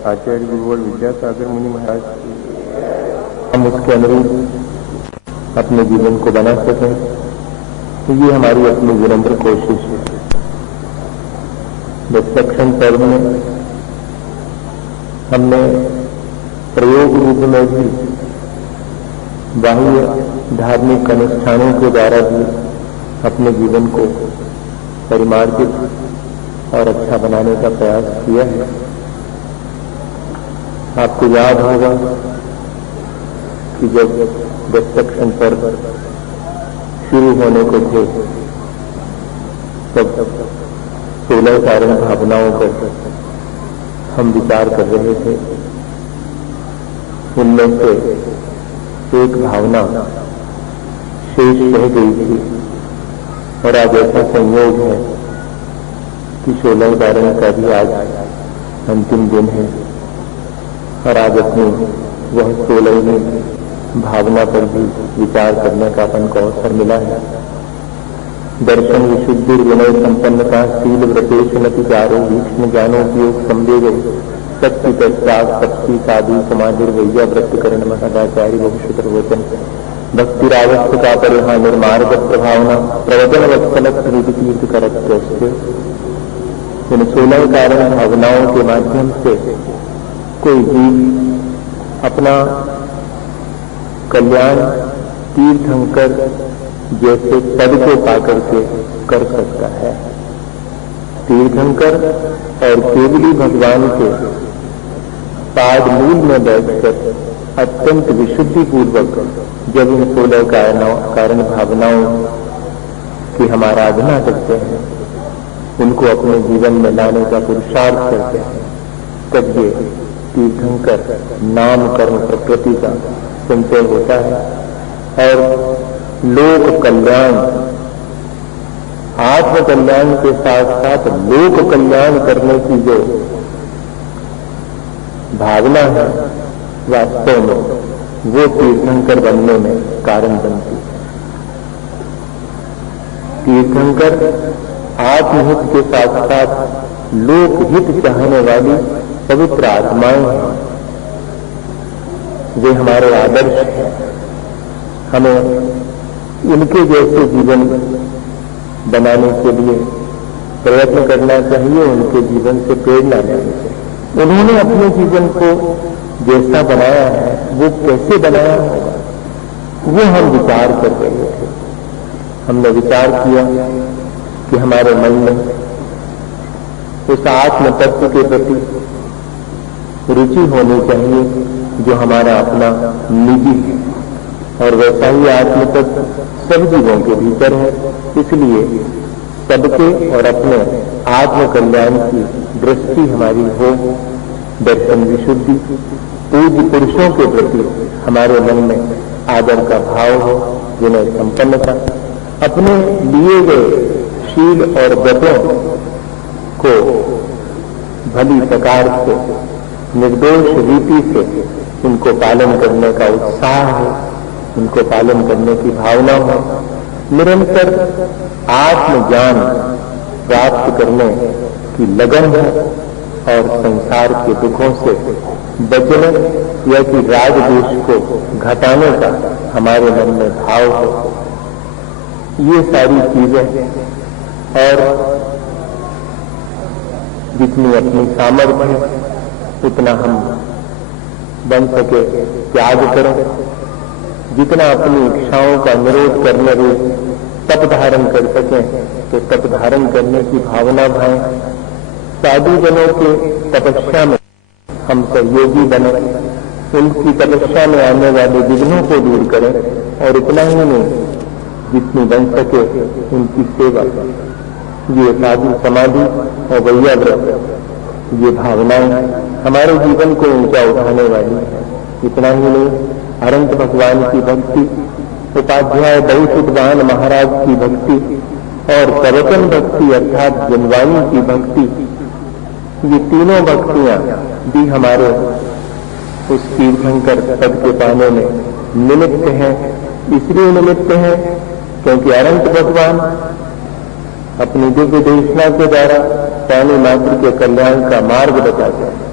आचार्य गुरुवर विद्यासागर मुनि महाराज की हम उसके अनुरूप अपने जीवन को बना सकें, तो ये हमारी अपनी निरंतर कोशिश है। डिस्ट्रक्शन पर्व में हमने प्रयोग रूप में भी बाह्य धार्मिक अनुष्ठानों के द्वारा भी अपने जीवन को परिमार्जित और अच्छा बनाने का प्रयास किया है। आपको याद होगा कि जब डिस्ट्रक्शन पर्व शुरू होने को थे तब 16 कारण भावनाओं पर हम विचार कर रहे थे। उनमें से एक भावना शेष रह गई थी और आज ऐसा संयोग है कि 16 कारण का भी आज अंतिम दिन है और आज अपनी वह 16वीं भावना पर भी विचार करने का अपन को अवसर मिला है। दर्शन विशुद्धि विनय संपन्नता शील व्रतेशनति चारो भीष्म ज्ञानोपयोग संवेदो शक्ति तत्साग शक्ति साधु समाधिर वैया व्रतकरण महदाचार्य बहुशुतर वचन भक्तिरावस्थ का परिहा निर्मार्ग प्रभावना प्रवचन वत्सलक तीर्थ करत्य। इन 16 कारण भावनाओं के माध्यम से कोई जीव अपना कल्याण तीर्थंकर जैसे पद को पाकर के कर सकता है। तीर्थंकर और केवली भगवान के पाद मूल में बैठकर अत्यंत विशुद्धि पूर्वक जब इन 16 कारण भावनाओं की हम आराधना करते हैं, उनको अपने जीवन में लाने का पुरुषार्थ करते हैं, तब ये तीर्थंकर नाम कर्म प्रकृति का संचय होता है और लोक कल्याण आत्म कल्याण के साथ साथ लोक कल्याण करने की जो भावना है वास्तव में वो तीर्थंकर बनने में कारण बनती है। तीर्थंकर आत्महित के साथ साथ लोकहित चाहने वाली पवित्र आत्माएं हैं। वे हमारे आदर्श हैं। हमें उनके जैसे जीवन बनाने के लिए प्रयत्न करना चाहिए, उनके जीवन से प्रेरणा लेनी चाहिए। उन्होंने अपने जीवन को जैसा बनाया है वो कैसे बनाया होगा, वो हम विचार कर रहे थे। हमने विचार किया कि हमारे मन में उस आत्म तत्व के प्रति रुचि होनी चाहिए जो हमारा अपना निजी है और वैसा ही आत्म तत्व सब जीवों के भीतर है। इसलिए सबके और अपने आत्म कल्याण की दृष्टि हमारी हो, दर्शन विशुद्धि, पूज्य पुरुषों के प्रति हमारे मन में आदर का भाव हो, विनय संपन्नता, अपने लिए गए शील और व्रतों को भली प्रकार से निर्दोष रीति से उनको पालन करने का उत्साह हो, उनको पालन करने की भावना हो, निरंतर आत्मज्ञान प्राप्त करने की लगन है और संसार के दुखों से बचने या कि राग द्वेष को घटाने का हमारे मन में भाव हो। ये सारी चीजें और जितनी अपनी सामर्थ्य है उतना हम बन सके त्याग करें, जितना अपनी इच्छाओं का निरोध करने रूप तप धारण कर सकें तो तप धारण करने की भावना भाएं। साधु जनों के तपस्या में हम सहयोगी बने, उनकी तपस्या में आने वाले विघ्नों को दूर करें और इतना ही नहीं, जितनी बन सके उनकी सेवा करें। ये साधु समाधि और वैया व्रत ये भावनाएं हमारे जीवन को ऊंचा उठाने वाली है। इतना ही नहीं, अनंत भगवान की भक्ति, उपाध्याय बहुसुतवान महाराज की भक्ति और प्रवचन भक्ति अर्थात जनवाणी की भक्ति, ये तीनों भक्तियां भी हमारे उस तीर्थंकर पद के पाने में निमित्त हैं। इसलिए निमित्त हैं क्योंकि अनंत भगवान अपनी दिव्य देशना के द्वारा प्राणी मात्र के कल्याण का मार्ग बताते हैं।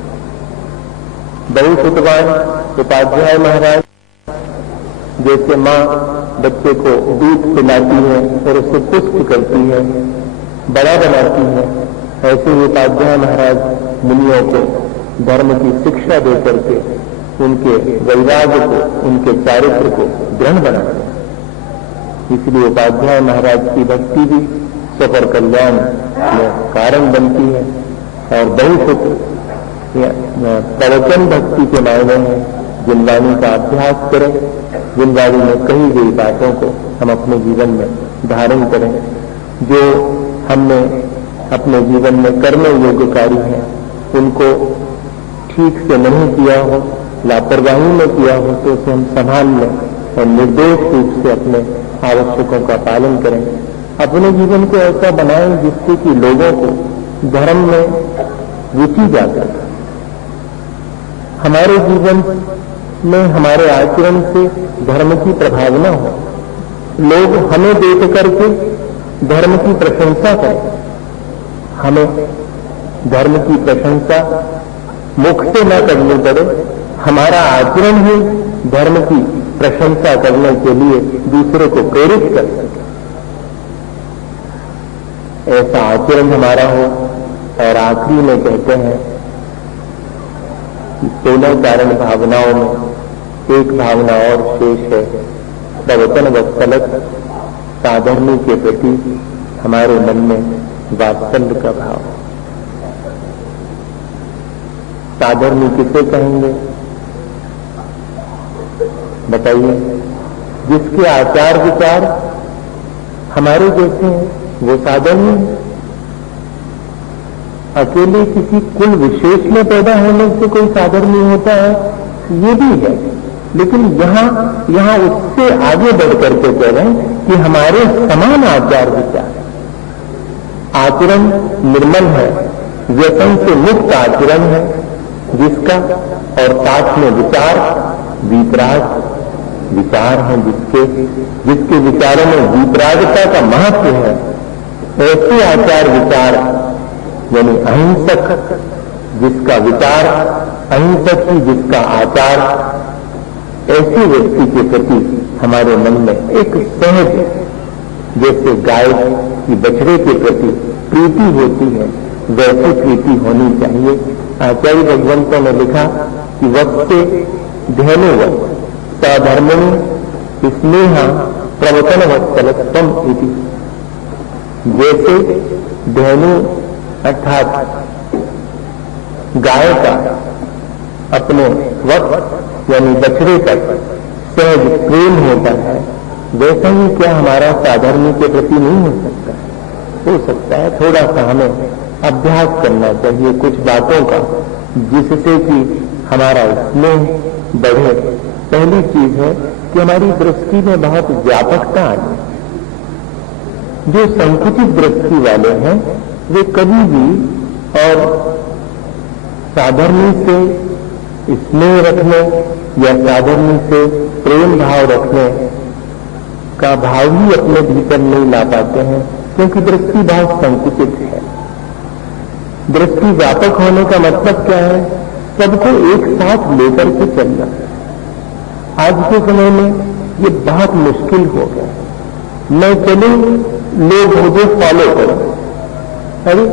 बहुत सुतवान उपाध्याय महाराज जैसे माँ बच्चे को दूध पिलाती है और उसे पुष्ट करती है, बड़ा बनाती है, ऐसे ही उपाध्याय महाराज मुनियों को धर्म की शिक्षा दे करके उनके वैराग्य को, उनके चारित्र को दृढ़ बनाते हैं। इसलिए उपाध्याय महाराज की भक्ति भी सफर कल्याण में कारण बनती है। और बहुत प्रवचन भक्ति के मायने हैं, जिन वाणी का अभ्यास करें, जिन वाणी में कही गई बातों को हम अपने जीवन में धारण करें, जो हमने अपने जीवन में करने योग्य कार्य हैं उनको ठीक से नहीं किया हो, लापरवाही में किया हो, तो उसे हम संभाल लें और निर्दोष रूप से अपने आवश्यकों का पालन करें। अपने जीवन को ऐसा बनाएं जिससे कि लोगों को धर्म में रुचि जाता है। हमारे जीवन में हमारे आचरण से धर्म की प्रभावना हो, लोग हमें देख करके धर्म की प्रशंसा करें। हमें धर्म की प्रशंसा मुख से न करनी पड़े, हमारा आचरण ही धर्म की प्रशंसा करने के लिए दूसरे को प्रेरित कर सके, ऐसा आचरण हमारा हो। और आखिरी में कहते हैं कि 16 कारण भावनाओं में एक भावना और शेष है, प्रवचन वत्सलक, साधर्मी के प्रति हमारे मन में वात्सल्य का भाव। साधर्मी किसे कहेंगे बताइए? जिसके आचार विचार हमारे जैसे हैं वो साधर्मी है। अकेले किसी कुल विशेष में पैदा होने से कोई साधर्मी होता है, ये भी है, लेकिन यहाँ उससे आगे बढ़ करके कह रहे हैं कि हमारे समान आचार विचार, आचरण निर्मल है, व्यसन से मुक्त आचरण है जिसका, और साथ में विचार विपराग विचार हैं जिसके विचारों में विपरागता का महत्व है। ऐसे आचार विचार यानी अहिंसक जिसका विचार, अहिंसक ही जिसका आचार, ऐसे व्यक्ति के प्रति हमारे मन में एक सहज, जैसे गाय की बछड़े के प्रति प्रीति होती है, वैसी प्रीति होनी चाहिए। आचार्य भगवंतों ने लिखा कि वत्से धेनुवत् सधर्मिणी स्नेहा प्रवचन वत्सलत्वम इति। जैसे धेनु अर्थात गाय का अपने वक्त यानी बछड़े तक सहज प्रेम होता है, वैसा ही क्या हमारा साधर्मी के प्रति नहीं हो सकता? हो सकता है। थोड़ा सा हमें अभ्यास करना चाहिए कुछ बातों का, जिससे कि हमारा स्नेह बढ़े। पहली चीज है कि हमारी दृष्टि में बहुत व्यापकता आ जाए। जो संकुचित दृष्टि वाले हैं वे कभी भी और साधर्मी से स्नेह रखने या साधर्मी से प्रेम भाव रखने का भाव ही अपने भीतर नहीं ला पाते हैं, क्योंकि दृष्टि बहुत संकुचित है। दृष्टि व्यापक होने का मतलब क्या है? सबको एक साथ लेकर के चलना। आज के समय में ये बहुत मुश्किल हो गया। मैं चलूं, लोग मुझे फॉलो करें। अरे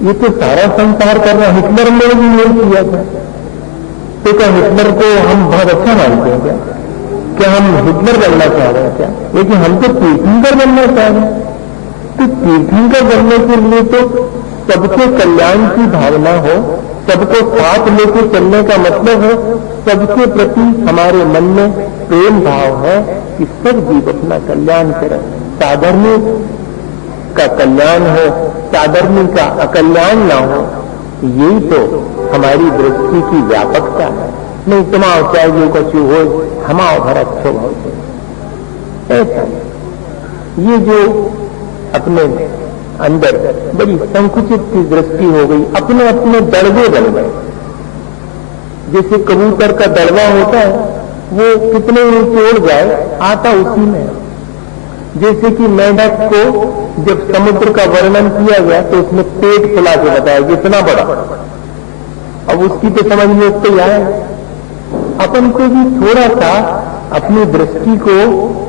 ये तो सारा संसार कर रहा। हिटलर ने भी यही किया था। तो क्या हिटलर को हम बहुत अच्छा मानते हैं क्या हम हिटलर बनना चाह रहे हैं क्या? लेकिन हम तो तीर्थंकर बनना चाह रहे हैं। तो तीर्थंकर बनने के लिए तो सबके कल्याण की भावना हो, सबको साथ लेके चलने का मतलब है सबके प्रति हमारे मन में प्रेम भाव है कि सब जीव अपना कल्याण करें। साधर्मी का कल्याण हो, साधर्मी का अकल्याण ना हो, यही तो हमारी दृष्टि की व्यापकता है। नहीं तुम्हारा चाहिए कछु हो, हमारा घर अच्छो भाव से ऐसा। ये जो अपने अंदर बड़ी संकुचित की दृष्टि हो गई, अपने अपने दड़बे बन गए। जैसे कबूतर का दड़बा होता है, वो कितने ऊंचे उड़ जाए आता उसी में। जैसे कि मेंढक को जब समुद्र का वर्णन किया गया तो उसमें पेट फुला के बताया कितना बड़ा, अब उसकी तो समझ में तो आए, अपन को भी थोड़ा सा अपनी दृष्टि को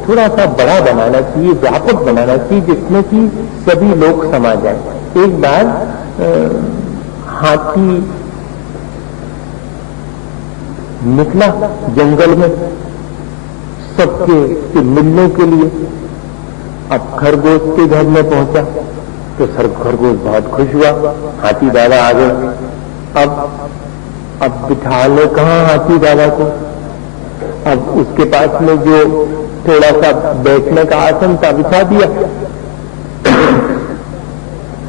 थोड़ा सा बड़ा बनाना चाहिए, व्यापक बनाना चाहिए, जिसमें कि सभी लोग समा जाए। एक बार हाथी निकला जंगल में सबके से मिलने के लिए। अब खरगोश के घर में पहुंचा तो खरगोश बहुत खुश हुआ, हाथी दादा आ गए। अब बिठा ले कहाँ हाथी दादा को। अब उसके पास में जो थोड़ा सा बैठने का आसन था बिछा दिया,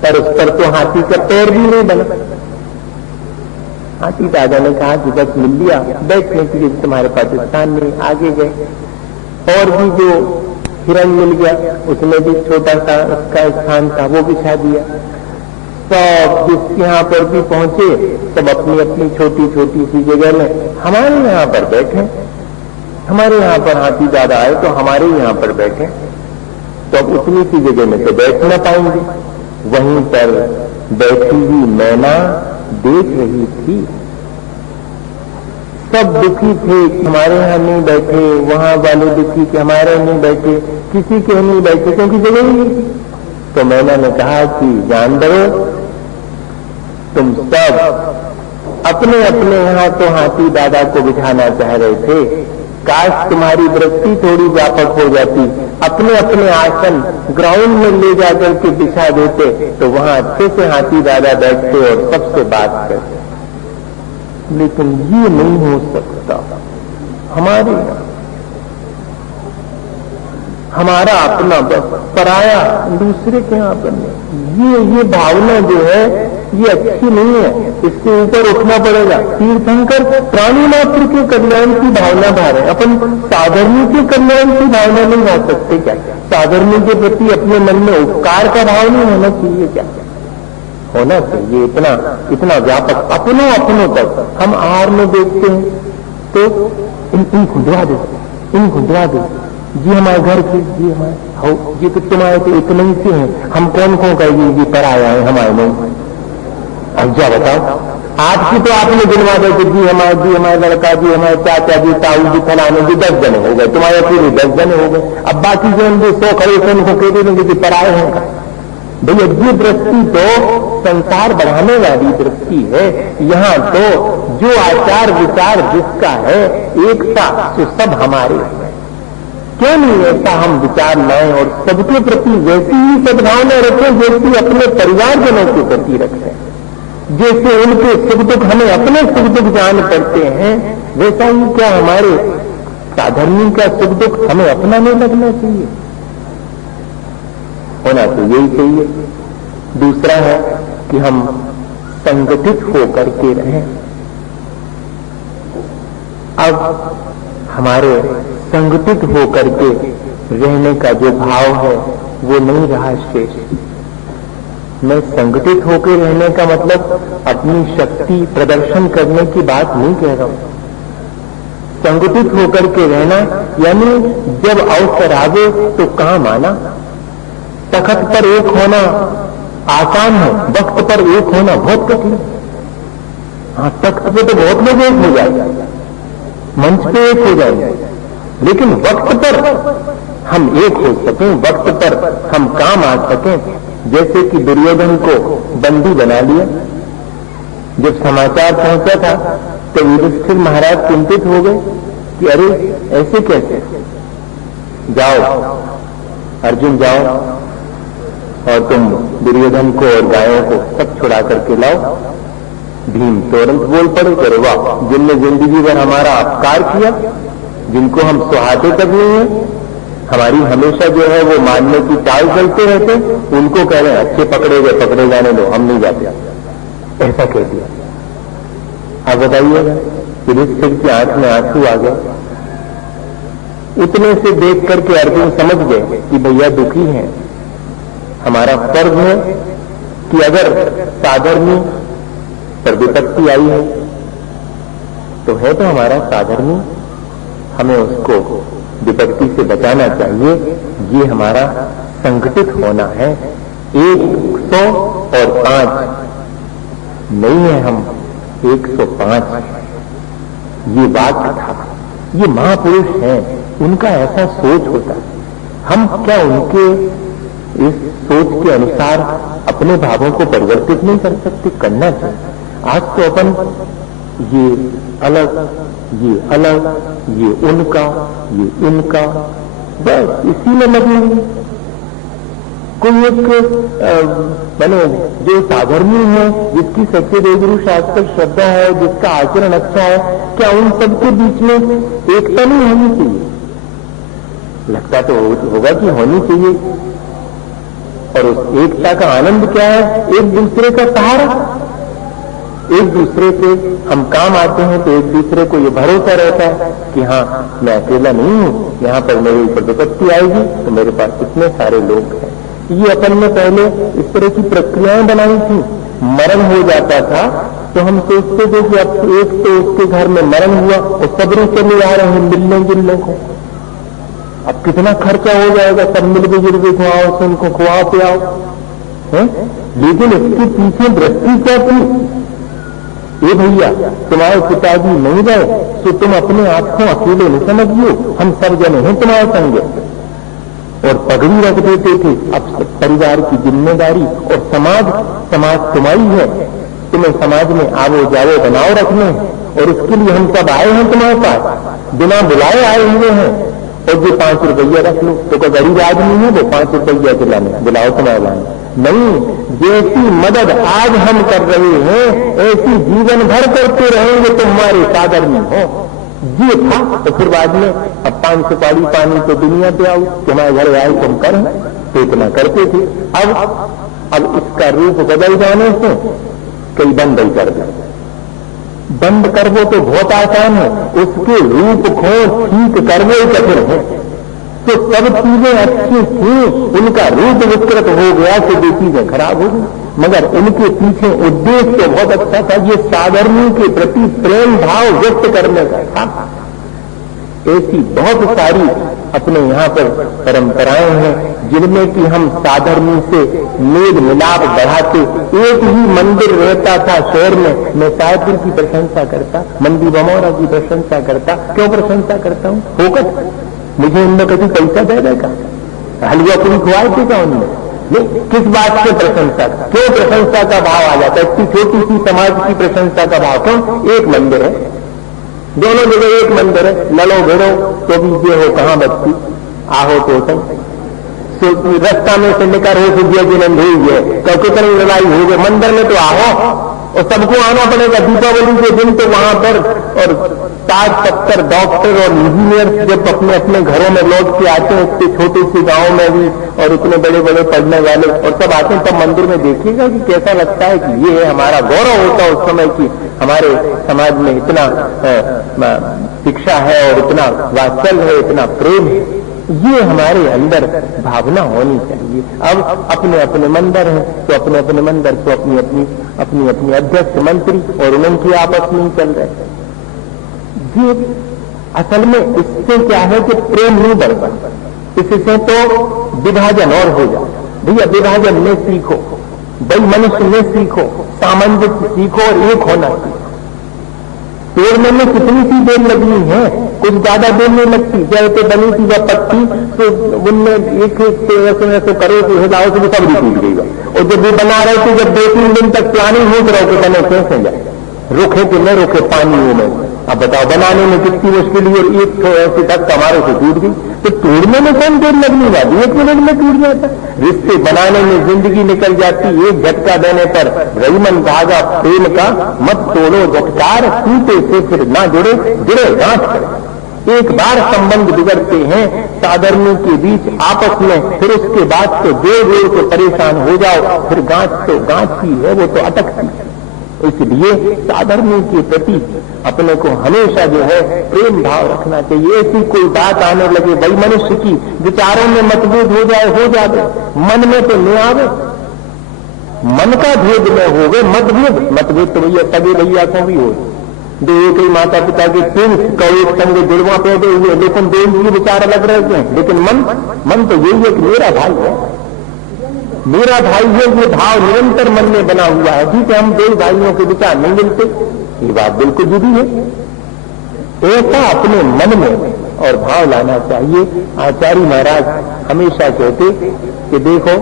पर उस पर तो हाथी का पैर भी नहीं बना। हाथी दादा ने कहा कि बस मिल लिया बैठने के लिए तुम्हारे पास स्थान नहीं, आगे गए। और भी जो हिरण मिल गया, उसमें भी छोटा सा उसका स्थान था, वो बिछा दिया। सब जिस यहाँ पर भी पहुंचे सब अपनी अपनी छोटी छोटी सी जगह में हमारे यहाँ पर बैठे। हमारे यहाँ पर हाथी दादा आए तो हमारे यहाँ पर बैठे, तो अब उतनी सी जगह में तो बैठ न पाएंगे। वहीं पर बैठी हुई मैना देख रही थी, सब दुखी थे कि हमारे यहाँ नहीं बैठे, वहां वाले दुखी कि हमारे नहीं बैठे, किसी के नहीं बैठे क्योंकि जगह ही नहीं। तो मैना ने कहा कि जानवरों, तुम सब अपने अपने यहाँ तो हाथी दादा को बिठाना चाह रहे थे, काश तुम्हारी दृष्टि थोड़ी व्यापक हो जाती, अपने अपने आसन ग्राउंड में ले जाकर के बिछा देते तो वहां अच्छे से हाथी दादा बैठते और सबसे बात करते। लेकिन ये नहीं हो सकता। हमारा अपना बस, पराया दूसरे के यहाँ पर नहीं। ये भावना जो है ये अच्छी नहीं है, इससे ऊपर उठना पड़ेगा। तीर्थंकर प्राणी मात्र के कल्याण की भावना भा रहे, अपन साधर्मी के कल्याण की भावना नहीं भा सकते क्या? साधर्मी के प्रति अपने मन में उपकार का भाव नहीं होना चाहिए क्या? होना चाहिए। इतना व्यापक अपनों तक हम आहार में देखते हैं तो इन खुदवा दो जी हमारे घर के, जी हमारे ये तो तुम्हारे तो इतने ही से हैं, हम कौन कहेंगे जी पर आया है हमारे नहीं। अब क्या बताओ, आपकी तो आपने गिनवा दे कि जी हमारे लड़का, जी हमारे चाचा जी, ताऊ जी, फलाने जी 10 जने हो गए, तुम्हारे पूरे 10 जने हो गए। अब बाकी जो उनके 100 खड़े थे उनको कहते देंगे कि पर आए हैं। भैया ये दृष्टि तो संसार बढ़ाने वाली दृष्टि है। यहाँ तो जो आचार विचार जिसका है एकता, तो सब हमारे हैं। क्यों नहीं ऐसा हम विचार लाएं और सबके प्रति वैसी ही सद्भावना रखें जैसी अपने परिवारजनों के प्रति रखें। जैसे उनके सुख दुख हमें अपने सुख दुख जान पड़ते हैं, वैसा ही क्या हमारे साधर्मी का सुख दुख हमें अपना नहीं लगना चाहिए? होना तो यही चाहिए। दूसरा है कि हम संगठित होकर के रहें। अब हमारे संगठित होकर के रहने का जो भाव है वो नहीं रहा शेष। मैं संगठित होकर रहने का मतलब अपनी शक्ति प्रदर्शन करने की बात नहीं कह रहा हूं। संगठित होकर के रहना यानी जब अवसर आवे तो काम आना। तख्त पर एक होना आसान है, वक्त पर एक होना बहुत कठिन। हाँ, तख्त पे तो बहुत लोग एक हो जाए, मंच पे एक हो जाए, लेकिन वक्त पर हम एक हो सकें, वक्त पर हम काम आ सकें। जैसे कि दुर्योधन को बंदी बना लिया, जब समाचार पहुंचा था तो युधिष्ठिर महाराज चिंतित हो गए कि अरे ऐसे कैसे, जाओ अर्जुन जाओ और तुम दुर्योधन को और गायों को सब छुड़ा करके लाओ। भीम तुरंत बोल पड़े, अरे वाह, जिनने जिंदगी भर हमारा अपकार किया, जिनको हम सुहाते तक नहीं है, हमारी हमेशा जो है वो मानने की चाल चलते रहते, उनको कह रहे हैं अच्छे पकड़े जाने दो, हम नहीं जाते। ऐसा कह दिया। आप बताइएगा, युधिष्ठिर की आंख में आंसू आ गए। इतने से देख करके अर्जुन समझ गए कि भैया दुखी हैं। हमारा फर्ज है कि अगर साधर्मी पर विपत्ति आई है तो हमारा साधर्मी, हमें उसको विपत्ति से बचाना चाहिए। ये हमारा संगठित होना है। 100 और 5 नहीं है हम 105 ये वाक्य था। ये महापुरुष हैं, उनका ऐसा सोच होता है। हम क्या उनके इस सोच के अनुसार अपने भावों को परिवर्तित नहीं कर सकते? करना चाहिए। आज तो अपन ये अलग, ये अलग, ये उनका, ये इनका, बस इसी में लगे हुए। कोई एक मैंने जो साधर्मी है, जिसकी सच्चे देवगुरु शास्त्र श्रद्धा है, जिसका आचरण अच्छा है, क्या उन सबके बीच में एकता नहीं होनी चाहिए? लगता तो होगा कि होनी चाहिए। और उस एकता का आनंद क्या है? एक दूसरे का सहारा। एक दूसरे से हम काम आते हैं तो एक दूसरे को ये भरोसा रहता है कि हाँ, मैं अकेला नहीं हूं, यहां पर मेरे ऊपर विपत्ति आएगी तो मेरे पास इतने सारे लोग हैं। ये अपन ने पहले इस तरह की प्रक्रियाएं बनाई थी। मरण हो जाता था तो हम सोचते थे कि अब एक तो उसके घर में मरण हुआ और सबरे चले आ रहे हैं मिलने जुलने को, अब कितना खर्चा हो जाएगा, सब मिल के जुल के खुआओ, से उनको खुआओ पियाओ है। लेकिन इसके पीछे दृष्टि क्या थी? ये भैया, तुम्हारे पिताजी नहीं गए तो तुम अपने आप को अकेले नहीं समझियो, हम सब जने हैं तुम्हारे संग। और पगड़ी रख देते थे। अब परिवार की जिम्मेदारी और समाज तुम्हारी है, तुम्हें समाज में आवो जावो बनाओ रखने, और उसके लिए हम सब आए हैं तुम्हारे पास, बिना बुलाए आए हुए हैं। और जो 5 रुपया रख लो तो कोई गरीब आदमी है वो 5 रुपया दिलाने बुलाओ तुम्हारे लाने नहीं। जैसी मदद आज हम कर रहे हैं ऐसी जीवन भर करते रहेंगे तो हमारे साधर्मी हो। ये था तो फिर बाद में अब 5 सुपारी पानी तो दुनिया पे आओ, तुम्हारे घर आए तुम कर, तो इतना करते थे। अब इसका रूप बदल जाने से कई बंद ही कर दे। बंद कर वो तो बहुत आसान है, उसके रूप को ठीक करने कठिन है। तो सब चीजें अच्छी थी, उनका रूप विकृत हो गया तो ये चीजें खराब हो गई, मगर उनके पीछे उद्देश्य तो बहुत अच्छा था। ये साधर्मी के प्रति प्रेम भाव व्यक्त करने का था। ऐसी बहुत सारी अपने यहाँ पर परंपराएं हैं जिनमें कि हम साधर्मी से मेल मिलाप बढ़ाते। एक ही मंदिर रहता था शहर में, मैं साहिबपुर की प्रशंसा करता, मंदी बमौरा की प्रशंसा करता। क्यों प्रशंसा करता हूँ? फोकट मुझे उनमें कभी पैसा दे देगा, हलवा पूरी खुआए थे क्या उनमें? नहीं, किस बात से प्रशंसा? क्यों प्रशंसा का भाव आ जाता है? इतनी छोटी सी समाज की प्रशंसा का भाव क्यों? एक मंदिर है, दोनों जगह एक मंदिर है, लड़ो भिड़ो तो भी ये हो कहां बचती, आहो तो सही रास्ता में से निकर हो सुधिया जी ने भेज है, तो कितनी लड़ाई हो गई मंदिर में तो आहो, और सबको आना पड़ेगा दीपावली के दिन तो वहां पर। और 60-70 डॉक्टर और इंजीनियर जब अपने अपने घरों में लौट के आते हैं, इतने छोटे से गांव में भी, और इतने बड़े बड़े पढ़ने वाले और सब आते हैं, तब मंदिर में देखिएगा कि कैसा लगता है कि ये है हमारा गौरव होता है उस समय की हमारे समाज में इतना शिक्षा है और इतना वात्सल्य है, इतना प्रेम है। ये हमारे अंदर भावना होनी चाहिए। अब अपने अपने मंदिर हैं तो अपने अपने मंदिर तो अपनी अपनी अध्यक्ष मंत्री और उनके आपस में ही चल रहे। ये असल में इससे क्या है कि प्रेम नहीं बढ़ता, इससे तो विभाजन और हो जाता। भैया विभाजन में सीखो, भाई मनुष्य में सीखो, सामंजस्य सीखो और एक होना सीखो। तोड़ने में कितनी सी देर लगनी है, कुछ ज्यादा देर नहीं लगती। जैसे बनी थी वह पत्ती तो उनमें एक ऐसे करो तो हिलाओ तो सब भी टूट गई। और जब वो बना रहे थे, जब 2-3 दिन तक प्लानिंग हो रहा हो बने कैसे जाए, रोके कि नहीं रोके पानी में। अब बताओ बनाने में कितनी मुश्किल हुई, और एक ऐसे तक हमारे से टूट गई। तो तोड़ने में कौन देर लगने वाली, 1 मिनट में टूट जाता। रिश्ते बनाने में जिंदगी निकल जाती, एक झटका देने पर। रईमन धागा प्रेम का मत तोड़ो झटकार, टूटे से फिर ना जुड़े गांठ करे। एक बार संबंध बिगड़ते हैं साधर्मी के बीच आपस में, फिर उसके बाद तो जोर से परेशान हो जाओ, फिर गांठ तो गांठ ही है, वो तो अटकती है। इसलिए साधर्मी के प्रति अपने को हमेशा जो है प्रेम भाव रखना चाहिए। ऐसी कोई बात आने लगे भाई मनुष्य की विचारों में मतभेद हो जाए, मन में तो नहीं आवे, मन का भेद में हो गए मतभेद तो भैया सगे भैया को भी हो। दो एक ही माता पिता के तीन एक संग जुड़वा पैदे हुए, लेकिन दो ही विचार अलग रहते हैं। लेकिन मन तो यही है कि मेरा भाई है, मेरा भाई है। ये भाव निरंतर मन में बना हुआ है। ठीक है, हम 2 भाइयों के विचार नहीं मिलते, ये बात बिल्कुल जुड़ी है। ऐसा अपने मन में और भाव लाना चाहिए। आचार्य महाराज हमेशा कहते कि देखो,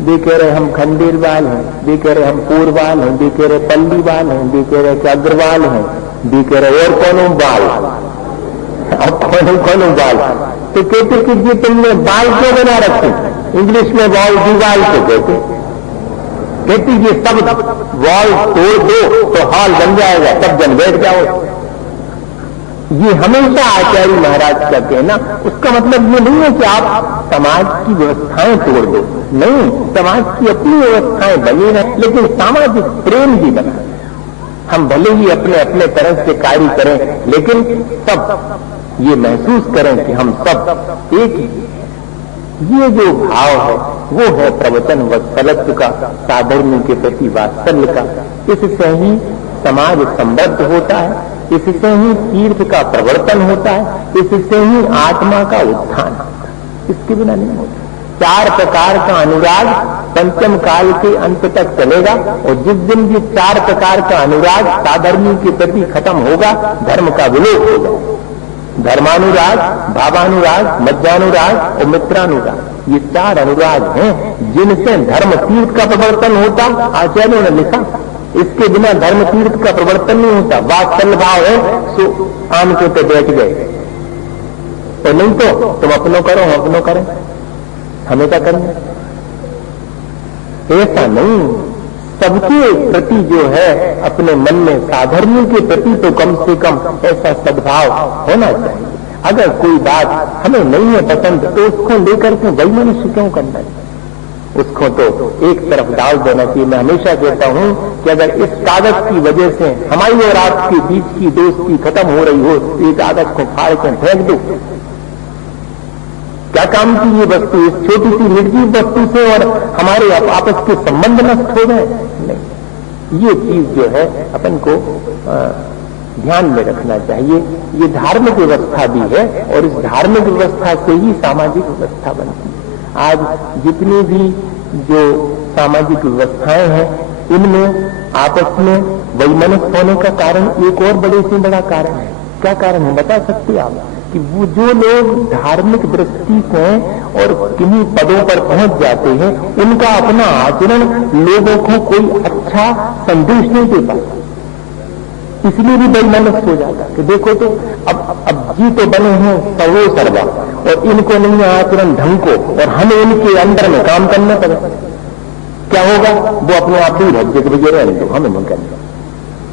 वे कह रहे हम खंडेरवाल हैं, वे कह रहे हम पूर्वाल हैं, वे कह रहे पल्लीवाल हैं, वे कह रहे कि अग्रवाल हैं, वे कह रहे और कौन बाल, अब कौन बाल। तो कहते कि ये तुमने बाल क्यों बना रखे, इंग्लिश में वॉल दीवाल को कहते ये सब वॉल तोड़ दो तो हॉल बन जाएगा, सब जन बैठ जाओ। ये हमेशा आचार्य महाराज का कहना। उसका मतलब ये नहीं है कि आप समाज की व्यवस्थाएं तोड़ दो, नहीं, समाज की अपनी व्यवस्थाएं बनी रहे, लेकिन सामाजिक प्रेम भी बना। हम भले ही अपने अपने तरह से कार्य करें, लेकिन सब ये महसूस करें कि हम सब एक ही। ये जो भाव है वो है प्रवचन वत्सलत्व का, साधर्म्य के प्रति वात्सल्य का। इससे ही समाज समृद्ध होता है, इससे ही तीर्थ का प्रवर्तन होता है, इससे ही आत्मा का उत्थान होता है। इसके बिना नहीं होता। 4 प्रकार का अनुराग पंचम काल के अंत तक चलेगा, और जिस दिन ये 4 प्रकार का अनुराग साधर्मी के प्रति खत्म होगा, धर्म का विलोप होगा। धर्मानुराग, भावानुराग, मध्यानुराग और मित्रानुराग, ये 4 अनुराग हैं जिनसे धर्म तीर्थ का प्रवर्तन होता। आचार्यों ने लिखा इसके बिना धर्म तीर्थ का प्रवर्तन नहीं होता। वात्सल्य भाव है सो आम के पे बैठ गए, और नहीं तो तुम अपनों करो, हम अपनों करें, हमें क्या करेंगे। ऐसा नहीं, सबके प्रति जो है अपने मन में साधर्म्य के प्रति तो कम से कम ऐसा सद्भाव होना चाहिए। अगर कोई बात हमें नहीं है पसंद तो उसको लेकर के वही मनुष्य क्यों करना है, उसको तो एक तरफ डाल देना चाहिए। मैं हमेशा कहता हूं कि अगर इस कागज की वजह से हमारी और आपके बीच की दोस्ती खत्म हो रही हो तो ये कागज को फाड़ के फेंक दो। क्या काम की ये वस्तु, इस छोटी सी निर्जीव वस्तु से और हमारे आपस के संबंध नष्ट हो गए? नहीं, ये चीज जो है अपन को ध्यान में रखना चाहिए। ये धार्मिक व्यवस्था भी है, और इस धार्मिक व्यवस्था से ही सामाजिक व्यवस्था बनती है। आज जितनी भी जो सामाजिक व्यवस्थाएं हैं, इनमें आपस में वैमनस्य होने का कारण एक और बड़े से बड़ा कारण है। क्या कारण है बता सकते आप? कि वो जो लोग धार्मिक दृष्टि से और किन्हीं पदों पर पहुंच जाते हैं, उनका अपना आचरण लोगों को कोई अच्छा संदेश नहीं देता, इसलिए भी वैमनस्य हो जाता कि देखो तो अब जी तो बने हैं सर्वो सर्वा, और इनको नहीं है आचरण ढंग को, और हमें इनके अंदर में काम करना पड़ेगा। क्या होगा? वो अपने आप ही राज्य के बजे रहने दो, हमें नहीं करना।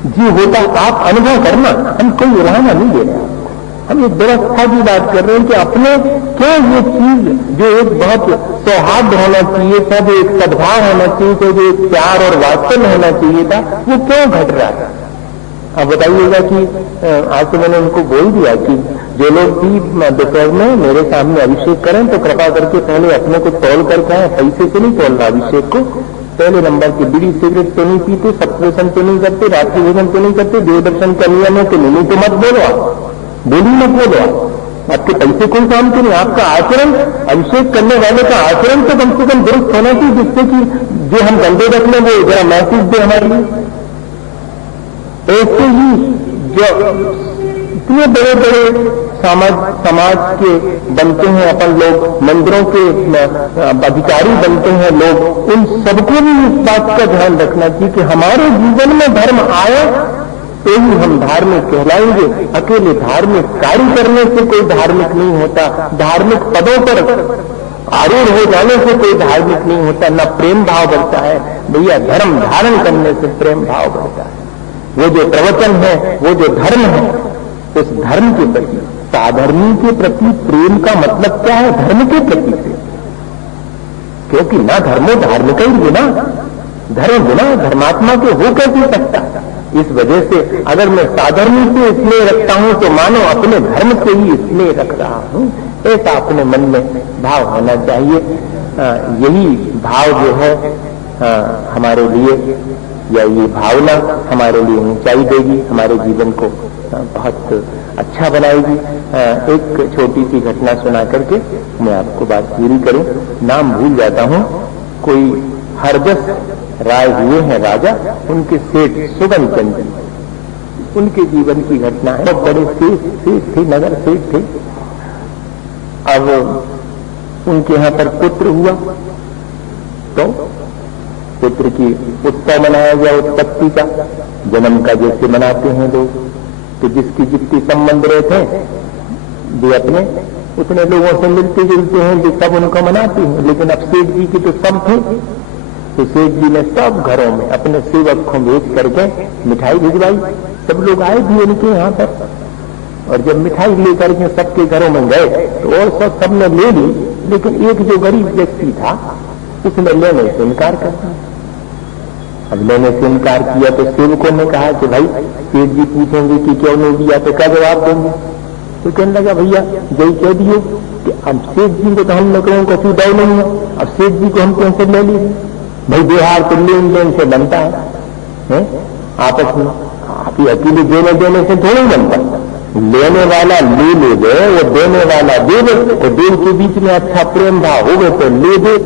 जी होता आप अनुभव करना, हम कोई उड़ाना नहीं दे रहे हैं। हम एक व्यवस्था की बात कर रहे हैं कि अपने क्या ये चीज जो एक बहुत सौहार्द होना चाहिए था, जो एक सद्भाव होना चाहिए था, जो एक प्यार और वात्सल्य होना चाहिए था, वो क्यों घट रहा था? अब बताइएगा कि आज तो मैंने उनको बोल दिया कि जो लोग भी दोपहर में मेरे सामने अभिषेक करें तो कृपा करके पहले अपने को तौल करके आए। पैसे से नहीं तोलना अभिषेक को। पहले नंबर की बीड़ी सिगरेट तो नहीं पीते, सत्संग तो नहीं करते, रात्रि भोजन तो नहीं करते, देवदर्शन का नियम है तो नहीं तो मत बोलो, बोली मत बोलो। आपके पैसे कोई काम के नहीं, आपका आचरण, अभिषेक करने वाले का आचरण तो कम से कम दुरुस्त होना चाहिए, जिससे कि जो हम गंदे रख लें वो जरा मैसेज दे हमारे लिए। ऐसे ही जो इतने बड़े बड़े समाज के बनते हैं अपन लोग, मंदिरों के अधिकारी बनते हैं लोग, उन सबको भी इस बात का ध्यान रखना चाहिए कि हमारे जीवन में धर्म आए तो ही हम धार्मिक कहलाएंगे। अकेले धार्मिक कार्य करने से कोई धार्मिक नहीं होता, धार्मिक पदों पर आरूढ़ हो जाने से कोई धार्मिक नहीं होता, न प्रेम भाव बढ़ता है। भैया धर्म धारण करने से प्रेम भाव बढ़ता है। वो जो प्रवचन है, वो जो धर्म है, उस धर्म के प्रति, साधर्मी के प्रति प्रेम का मतलब क्या है? धर्म के प्रति प्रेम। क्योंकि ना धर्मो धार्मिक ही बिना, धर्म बिना धर्मात्मा के हो कैसे सकता? इस वजह से अगर मैं साधर्मी से स्नेह रखता हूं तो मानो अपने धर्म से ही स्नेह रख रहा हूं। ऐसा अपने मन में भाव होना चाहिए। यही भाव जो है हमारे लिए, या ये भावना हमारे लिए ऊंचाई देगी, हमारे जीवन को बहुत अच्छा बनाएगी। एक छोटी सी घटना सुना करके मैं आपको बात पूरी करूं। नाम भूल जाता हूं। कोई हरजस राय हुए हैं राजा, उनके सेठ सुगन चंद उनके जीवन की घटना है। बहुत बड़े सेठ थे, नगर सेठ थे। अब उनके यहाँ पर पुत्र हुआ तो पुत्र की उत्सव मनाया गया, उत्पत्ति का, जन्म का जैसे मनाते हैं लोग। तो जिसकी जितनी संबंध रहते हैं वे अपने उतने लोगों से मिलते जुलते हैं, जो सब उनको मनाते हैं। लेकिन अब सेठ जी की तो सब थे, तो सेठ जी ने सब घरों में अपने सेवक को भेज करके मिठाई भिजवाई। सब लोग आए भी उनके यहाँ पर, और जब मिठाई लेकर के सबके घरों में गए तो और सबने ले ली। लेकिन एक जो गरीब व्यक्ति था उसने लेने से इनकार कर दिया। अब लेने से इनकार किया तो सेवकों ने कहा कि भाई सेठ जी पूछेंगे कि क्यों नहीं दिया तो क्या जवाब देंगे। तो कहने लगा भैया यही कह दियो कि अब सेठ जी को तो हमने कहूँ कुछ दय नहीं है, अब सेठ जी को हम कैसे ले लीजिए। भाई व्यवहार तो लेन देन से बनता है आपस में, आप अकेले देने देने से थोड़ा बनता। लेने वाला ले ले दे, वो देने वाला दे दे, तो दोनों के बीच में अच्छा प्रेम भाव हो गए तो ले दे,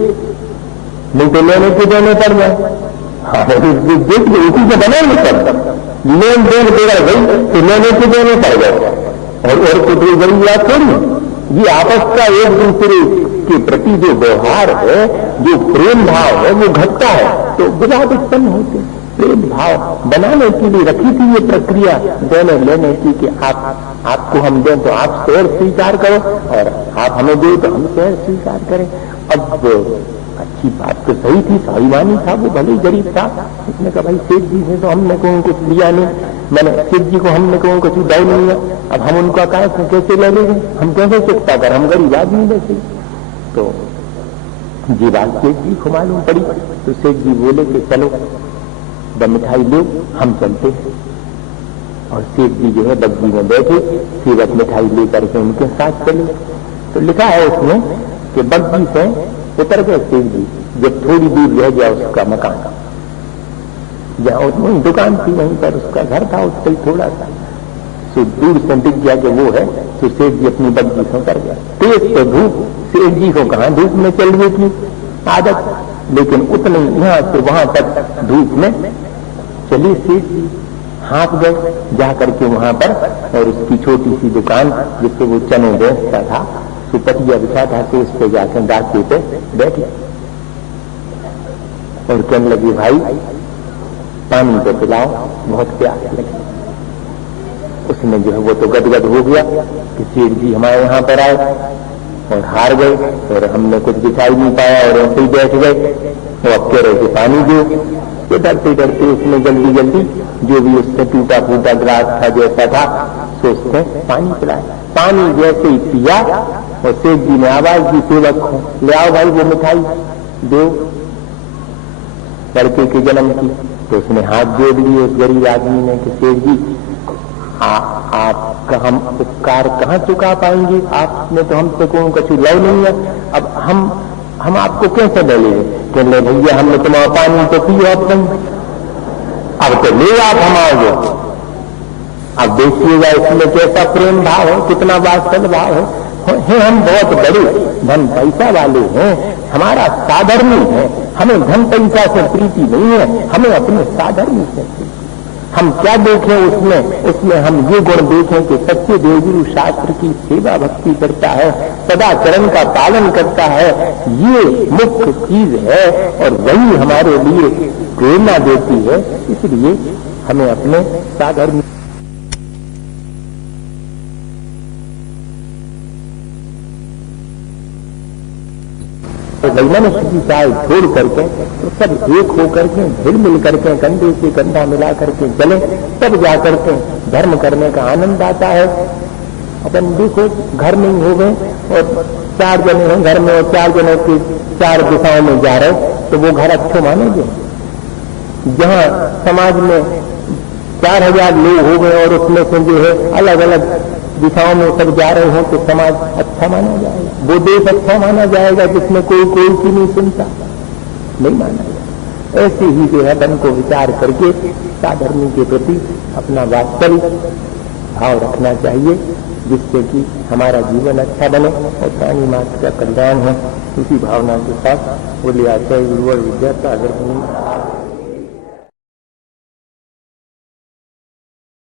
नहीं तो लेने के देने पड़ जाए। हाँ देख लो उसी से बना नहीं सकता, लेन देन बिगड़ गई तो लेने के देने पड़ गए। और कुछ बड़ी बात थोड़ी, ये आपस का एक दूसरे के प्रति जो व्यवहार है, जो प्रेम भाव है, वो घटता है तो विवाद उत्पन्न होते हैं। प्रेम भाव बनाने के लिए रखी थी ये प्रक्रिया देने लेने की कि आपको हम दें तो आप शेयर स्वीकार करो, और आप हमें दो तो हम शेयर स्वीकार करें। अब अच्छी बात तो सही थी, स्वाभिमानी था वो, भले गरीब था। उसने कहा भाई सेठ जी से तो हमने कहूँ कुछ लिया नहीं, मैंने सेठ जी को हमने कहूँ कुछ दय नहीं है, अब हम उनका कहा कैसे ले लेंगे, हम कैसे चुकता कर, हम गरीब आदमी वैसे। तो जी बात सेठ जी को मालूम पड़ी तो सेठ जी बोले कि चलो द मिठाई लो, हम चलते हैं। और सेठ जी जो है बग्गी में बैठे, सेवक मिठाई लेकर के उनके साथ चले। तो लिखा है उसमें कि बग्गी से उतर गए सेठ जी, जब थोड़ी दूर रह गया उसका मकान, जहां उसमें दुकान थी वहीं पर उसका घर था, उससे थोड़ा सा तो दूर से दिख गया कि वो है। तो सेठ जी अपनी बग्गी से उतर गया। तेज तो धूप, सेठ जी को कहां धूप में चलने की आदत, लेकिन उतने यहां से वहां तक धूप में चलिए सेठ जी हाँप गए जा करके वहां पर, और उसकी छोटी सी दुकान जिससे वो चने बेचता था, सुपटिया बिछा था, तो उस पे जाकर दांते पे बैठे और कहने लगे भाई पानी तो पिलाओ, बहुत प्यास लगी। उसने जो है वो तो गदगद हो गया कि सेठ जी हमारे यहाँ पर आए और हार गए, और हमने कुछ दिखाई नहीं पाया और ऐसे ही बैठ गए। वो अब कह रहे थे पानी दो, तो डरते डरते उसने जल्दी जल्दी जो भी उससे टूटा फूटा ग्लास था जैसा था सोचते पानी पिलाया। पानी जैसे ही पिया और सेठ जी ने आवाज दी सेवक को, ले आओ भाई वो मिठाई दो लड़के के जन्म की। तो उसने हाथ जोड़ लिए उस गरीब आदमी ने कि सेठ जी आपका हम उपकार कहाँ चुका पाएंगे, आपने तो हमसे कोई कुछ लव नहीं है, अब हम आपको कैसे ले लेंगे। कहने भैया हमने तुम्हारा पानी तो पिया अब तो ले आप हम आओगे। अब देखिएगा इसमें कैसा प्रेम भाव है, कितना वात्सल भाव है। हम बहुत बड़े धन पैसा वाले हैं, हमारा साधर्मी है, हमें धन पैसा से प्रीति नहीं है, हमें अपने साधर्मी से प्रीति। हम क्या देखें उसमें हम ये गुण देखें कि सच्चे देवगुरु शास्त्र की सेवा भक्ति करता है, सदाचरण का पालन करता है, ये मुख्य चीज है और वही हमारे लिए प्रेरणा देती है। इसलिए हमें अपने साधर्मी मनुष्य की चाल छोड़ करके तो सब एक होकर के भिड़ मिल करके कंधे से कंधा मिला करके चले, तब जाकर के धर्म करने का आनंद आता है। अपन देखो घर में ही हो गए और 4 जने हैं घर में और 4 जनों की 4 दिशाओं में जा रहे, तो वो घर अच्छे मानेंगे। जहाँ समाज में 4000 लोग हो गए और उसमें से जो है अलग अलग दिशाओं में सब जा रहे हो तो समाज अच्छा माना जाएगा, वो देश अच्छा माना जाएगा जिसमें कोई की नहीं सुनता, नहीं माना जाएगा। ऐसे ही जो है मन को विचार करके साधर्मी के प्रति अपना वात्सल्य भाव रखना चाहिए, जिससे कि हमारा जीवन अच्छा बने और प्राणी मात्र का कल्याण हो। उसी भावना के साथ बोले आचार्य गुरुवर विद्या सागर